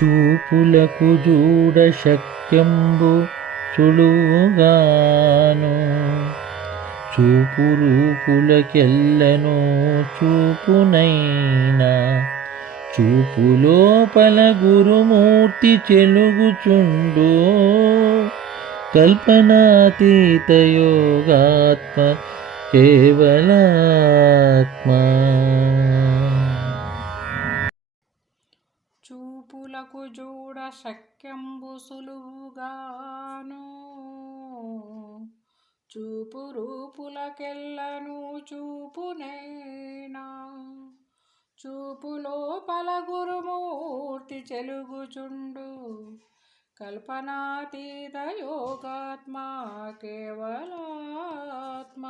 చూపులకు జూడ శక్యంబు సులువుగాను చూపు రూపులకెల్లను చూపునైనా చూపు లోపల గురుమూర్తి చెలుగుచుండు కల్పనాతీత యోగాత్మ కేవలాత్మ. చూపులకు జూడ శక్యంబు సులువుగాను చూపు రూపులకెల్లను చూపునైనా చూపు లోపల గురుమూర్తి చెలుగుచుండు కల్పనాతీత యోగాత్మ కేవలాత్మ.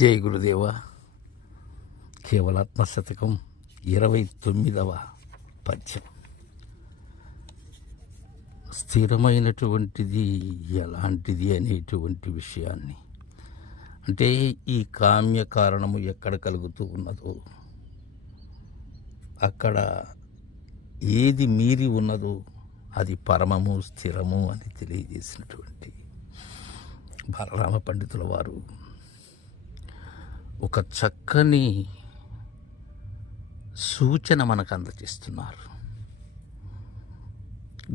జై గురుదేవ. కేవలాత్మ శతకం 29వ పద్యం. స్థిరమైనటువంటిది ఎలాంటిది అనేటువంటి విషయాన్ని, అంటే ఈ కామ్య కారణము ఎక్కడ కలుగుతూ ఉన్నదో అక్కడ ఏది మీరి ఉన్నదో అది పరమము స్థిరము అని తెలియజేసినటువంటి బలరామ పండితుల వారు ఒక చక్కని సూచన మనకు అందజేస్తున్నారు.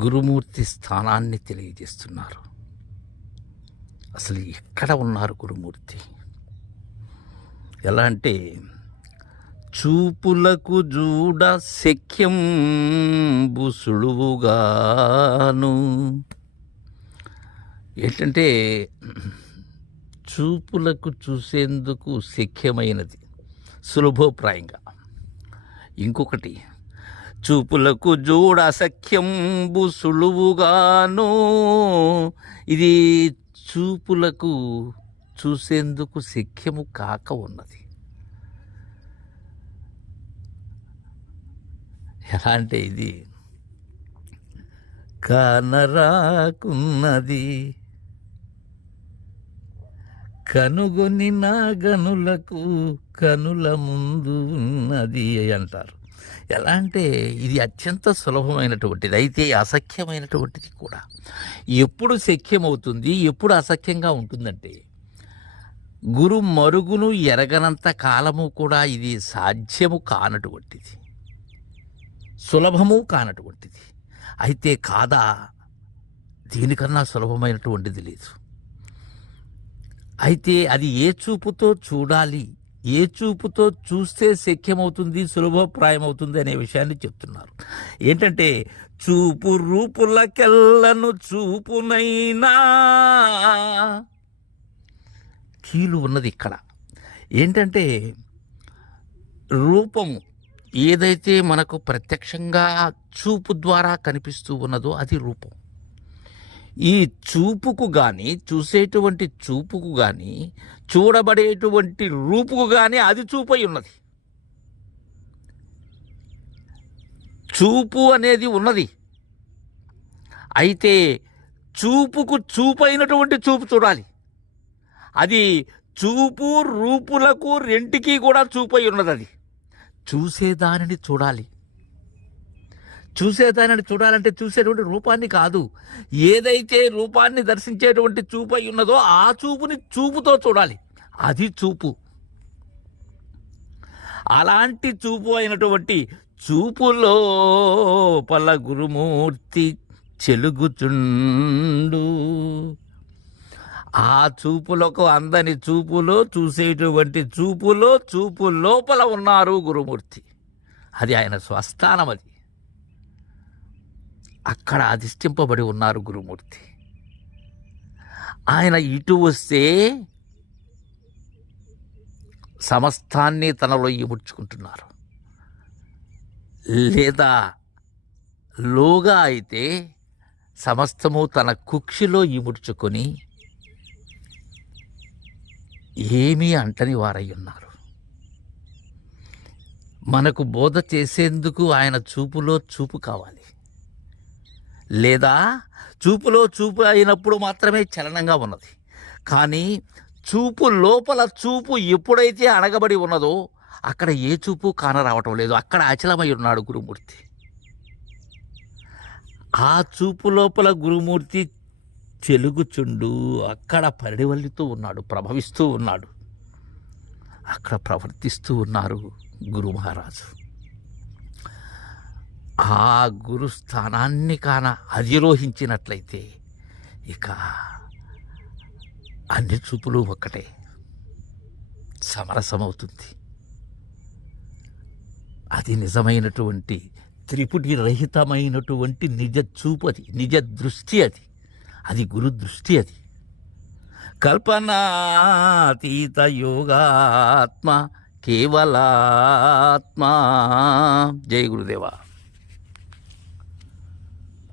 గురుమూర్తి స్థానాన్ని తెలియజేస్తున్నారు. అసలు ఎక్కడ ఉన్నారు గురుమూర్తి? ఎలా అంటే చూపులకు జూడ శక్యంబు సులువుగాను. ఏంటంటే చూపులకు చూసేందుకు శక్యమైనది, సులభోప్రాయంగా. ఇంకొకటి, చూపులకు జూడ సఖ్యంబు సులువుగాను. ఇది చూపులకు చూసేందుకు శక్యము కాక ఉన్నది. ఎలా అంటే ఇది కానరాకున్నది కనుగొని నా గనులకు కనుల ముందు ఉన్నది అంటారు. ఎలా అంటే ఇది అత్యంత సులభమైనటువంటిది, అయితే అసఖ్యమైనటువంటిది కూడా. ఎప్పుడు శక్యమవుతుంది, ఎప్పుడు అసఖ్యంగా ఉంటుందంటే గురు మరుగును ఎరగనంత కాలము కూడా ఇది సాధ్యము కానటువంటిది, సులభము కానటువంటిది. అయితే కాదా, దీనికన్నా సులభమైనటువంటిది లేదు. అయితే అది ఏ చూపుతో చూడాలి, ఏ చూపుతో చూస్తే శక్యమవుతుంది, సులభప్రాయమవుతుంది అనే విషయాన్ని చెప్తున్నారు. ఏంటంటే చూపు రూపులకెల్లను చూపునైనా. కీలు ఉన్నది ఇక్కడ. ఏంటంటే రూపము ఏదైతే మనకు ప్రత్యక్షంగా చూపు ద్వారా కనిపిస్తూ ఉన్నదో అది రూపం. ఈ చూపుకు కానీ, చూసేటువంటి చూపుకు కానీ, చూడబడేటువంటి రూపుకు కానీ అది చూపై ఉన్నది. చూపు అనేది ఉన్నది. అయితే చూపుకు చూపైనటువంటి చూపు చూడాలి. అది చూపు రూపులకు రెంటికి కూడా చూపై ఉన్నది. అది చూసేదానిని చూడాలి. చూసేదానిని చూడాలంటే చూసేటువంటి రూపాన్ని కాదు, ఏదైతే రూపాన్ని దర్శించేటువంటి చూపై ఉన్నదో ఆ చూపుని చూపుతో చూడాలి. అది చూపు. అలాంటి చూపు అయినటువంటి చూపులో పల్ల గురుమూర్తి చెలుగుచుండు. ఆ చూపులకు అందని చూపులో, చూసేటువంటి చూపులో, చూపు లోపల ఉన్నారు గురుమూర్తి. అది ఆయన స్వస్థానం. అది అక్కడ అధిష్ఠింపబడి ఉన్నారు గురుమూర్తి. ఆయన ఇటు వస్తే సమస్తాన్ని తనలో ఇముడ్చుకుంటున్నారు, లేదా లోగా అయితే సమస్తము తన కుక్షిలో ఇముడ్చుకొని ఏమీ అంటని వారై ఉన్నారు. మనకు బోధ చేసేందుకు ఆయన చూపులో చూపు కావాలి, లేదా చూపులో చూపు అయినప్పుడు మాత్రమే చలనంగా ఉన్నది. కానీ చూపు లోపల చూపు ఎప్పుడైతే అణగబడి ఉన్నదో అక్కడ ఏ చూపు కానరావటం లేదు. అక్కడ అచలమై ఉన్నాడు గురుమూర్తి. ఆ చూపు లోపల గురుమూర్తి చెలుగుచుండు. అక్కడ పరిడివల్లితో ఉన్నాడు, ప్రభవిస్తూ ఉన్నాడు, అక్కడ ప్రవర్తిస్తూ ఉన్నారు గురు మహారాజు. ఆ గురు స్థానాన్ని అధిరోహించినట్లయితే ఇక అన్ని చూపులు ఒక్కటే, సమరసమవుతుంది. అది నిజమైనటువంటి త్రిపుటి రహితమైనటువంటి నిజ చూపు, అది నిజ దృష్టి, అది గురు దృష్టి. అది కల్పనాతీత యోగాత్మ కేవలాత్మ. జై గురుదేవా.